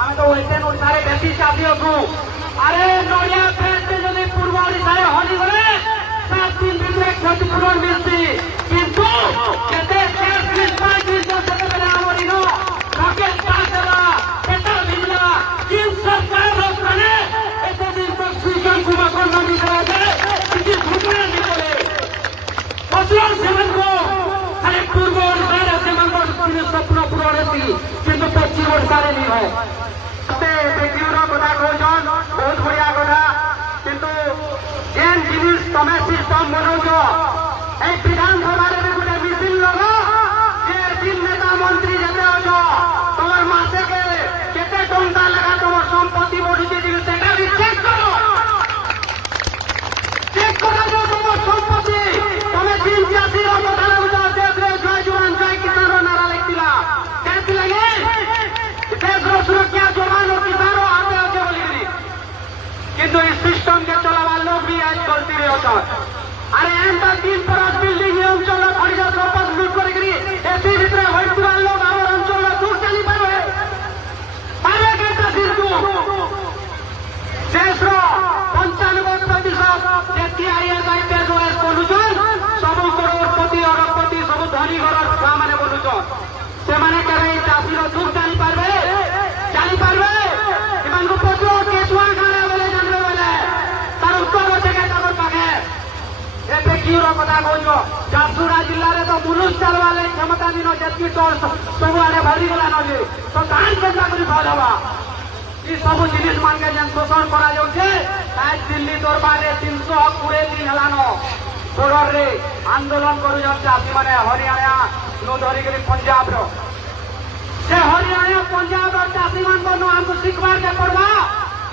आम तो वेस्टर्न ओडिशा बेसी चाषी अच्छू अरे नड़िया फेस्ट जब पूर्व ओडिशा हली गले 7 दिन भितर क्षतिपूरण मिलती किंतु केते केस मिलता जिस सेते आम ऋण राकेश पास होला केते मिलला किन सरकार रखने एते दिन तक स्वीकार कुमार नदी कराते किसी घटना नहीं करे पसुआन सेवन को खाली पूर्व ओडिशा से मंगल स्वप्न पूरण होती किंतु पश्चिम ओडिशा नहीं है बेटीर कथा कहन बहुत बढ़िया कथा किंतु जेन जिनिस तमे सिस्टम बनाऊच ए विधानसभा गोटे मिसिल लग जे तीन नेता मंत्री जेते अछ तुम मासे के केते टंका लगा तुम संपत्ति बढ़ुचे सेटा भी चेक करो जो तुम संपत्ति तुम तीन चाषी देश रे जय जवान जय किसान नारा लिखा कैसे लगे देश सुरक्षा जवान और किसानों आगे अच्छे बोली किंतु इस सिस्टम के चलावा लोग भी आज चलती रहे होता अरे एंता 3 परत बिल्डिंग ये अंचल खरीद संपत्ति लूट करी एसी भितर होइतुवा लोग आम अंचल दूर चली पारे पारे के चाषी को देश 95% जेती आईएएस आईपीएस ओएस बोलुछन सब करोड़पति अरबपति सब धनी घर छुआ माने बोलुछन से माने करे चाषी दुख जानी पारबे इमान को पचो केचुआ खाने वाले जानवे वाले तार उत्तर होते के तार पागे एते कीरो कथा कहजो झारसुगुड़ा जिल्ला रे तो मुलुस चलवाले क्षमता दिनो जति तोर सब आड़े भरी गला नजे तो कान केजा करी भलवा ई सब जिनिस मान के जन शोषण करा जाउछे आज दिल्ली दरबारे 320 दिन हलानो बॉर्डर रे आंदोलन करू जाउछे चाषी माने हरियाणा नो धरी के पंजाब रो से हरियाणा पंजाब और चाषी मान को हमको शिखवार के पड़वा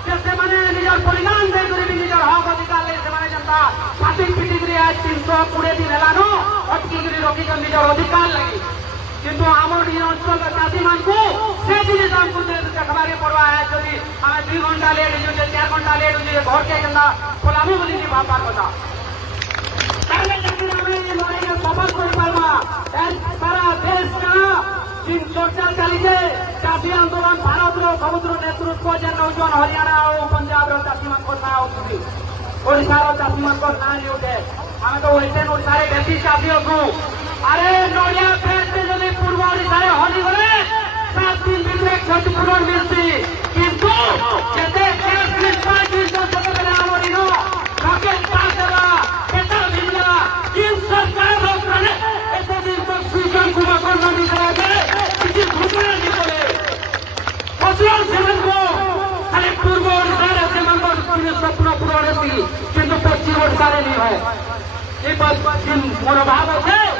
से माने निजर परिणाम दे करी निजर हक अधिकार ले से माने जनता फाटी पिटी करी आज 320 दिन हेलानो अटकी करी रोकी कर निजर अधिकार लगी किंतु आमर ये अंचल चाषी मान को से जिनिस हमको देखबारे पड़वा है यदि हमें 2 घंटा लेट हो जाए 4 घंटा लेट हो जाए घर के जनता खोलामु बोली नहीं बापार कथा ताले जाके हमें ये लड़ाई के सफल कर पारबा सारा देश का जिन सरकार चलीजे चाषी आंदोलन भारत समुद्र नेतृत्व जेन नौजवान हरियाणा और पंजाब चाषी मान ना उठी ओडिशा चाषी मान ना नहीं उठे आम तो वेस्टर्न ओडिशा बेसी चाषी अच्छू अरे नड़िया फेस्ट जब पूर्व ओडिशा हली गले 7 दिन भितर क्षतिपूरण मिलती किंतु केते केस मिलता जिस सेते आम ऋण राकेश पास होला केते मिलला किन सरकार रखने एते दिन तक स्वीकार कुमार नदी कराते किसी घटना नहीं करे पसुआन सेवन को खाली पूर्व ओडिशा से मंगल स्वप्न पूरण होती किंतु पश्चिम ओडिशा नहीं है ये पश्चिम मनोभाव है